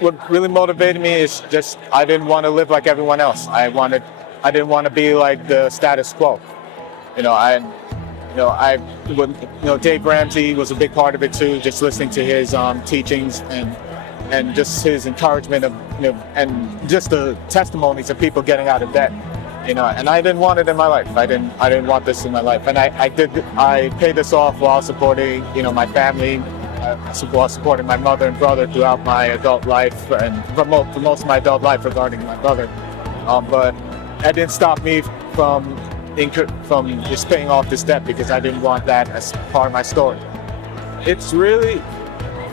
what really motivated me is just I didn't want to live like everyone else. I didn't want to be like the status quo. You know, Dave Ramsey was a big part of it too. Just listening to his teachings and just his encouragement of and just the testimonies of people getting out of debt. And I didn't want it in my life. I didn't want this in my life, and I paid this off while supporting my family, while supporting my mother and brother throughout my adult life, and for most of my adult life regarding my brother. But that didn't stop me from just paying off this debt, because I didn't want that as part of my story.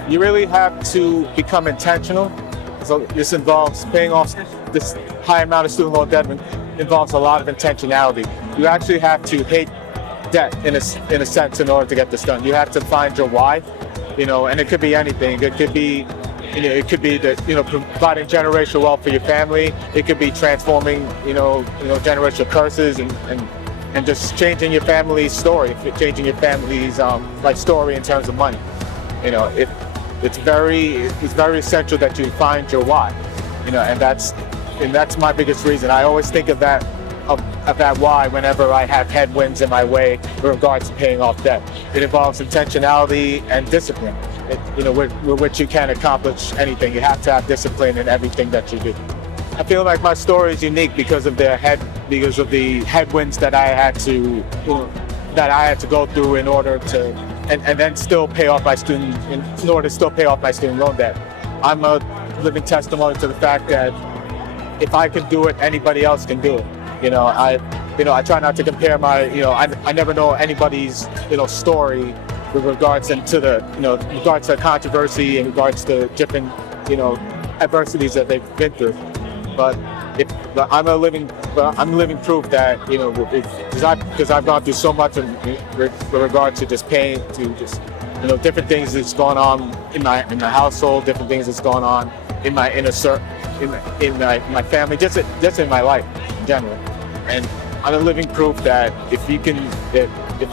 You really have to become intentional. So this involves paying off this high amount of student loan debt. Involves a lot of intentionality. You actually have to hate debt in a sense in order to get this done. You have to find your why, and it could be anything. It could be providing generational wealth for your family. It could be transforming generational curses and just changing your family's story, changing your family's life story in terms of money. It's very essential that you find your why, and that's my biggest reason. I always think of that why whenever I have headwinds in my way with regards to paying off debt. It involves intentionality and discipline. With which you can accomplish anything. You have to have discipline in everything that you do. I feel like my story is unique because of the headwinds that I had to go through in order to and then still pay off my student loan debt. I'm a living testimony to the fact that if I can do it, anybody else can do it. I try not to compare I never know anybody's story with regards to regards to controversy, in regards to different adversities that they've been through. But I'm living proof that because I've gone through so much with regard to just paying, to just different things that's going on in my household, different things that's going on in my inner circle, in my family, just in my life in general. And I'm a living proof that if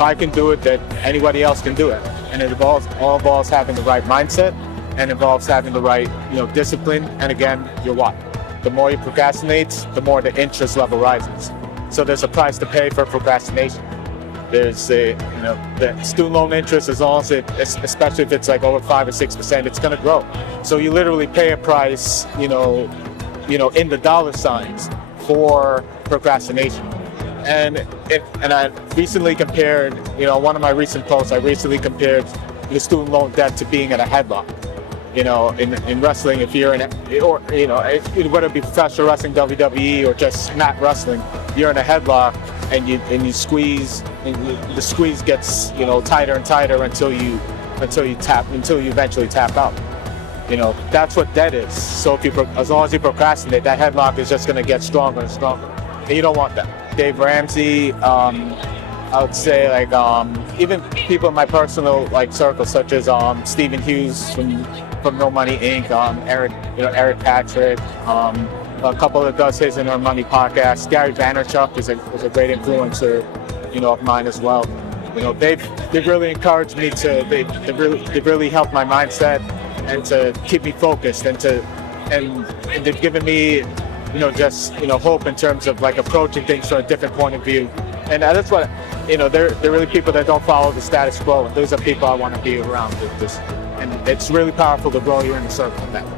I can do it, that anybody else can do it. And it all involves having the right mindset, and involves having the right discipline, and again, your why. The more you procrastinate, the more the interest level rises. So there's a price to pay for procrastination. There's the student loan interest, as long as especially if it's like over 5 or 6%, it's going to grow. So you literally pay a price, in the dollar signs for procrastination. And I recently compared, one of my recent posts, I recently compared the student loan debt to being in a headlock. In wrestling, if you're whether it be professional wrestling, WWE, or just not wrestling, you're in a headlock and you squeeze, and the squeeze gets tighter and tighter until you eventually tap out. That's what debt is. So as long as you procrastinate, that headlock is just going to get stronger and stronger, and you don't want that. Dave Ramsey, I would say even people in my personal circle, such as Stephen Hughes from No Money Inc., Eric Patrick, a couple that does his and Her Money podcast. Gary Vaynerchuk is a great influencer, of mine as well. They've really encouraged me they've really helped my mindset and to keep me focused, and they've given me hope in terms of approaching things from a different point of view. And that's what they're really people that don't follow the status quo, and those are people I want to be around with this. And it's really powerful to grow your inner circle in that way.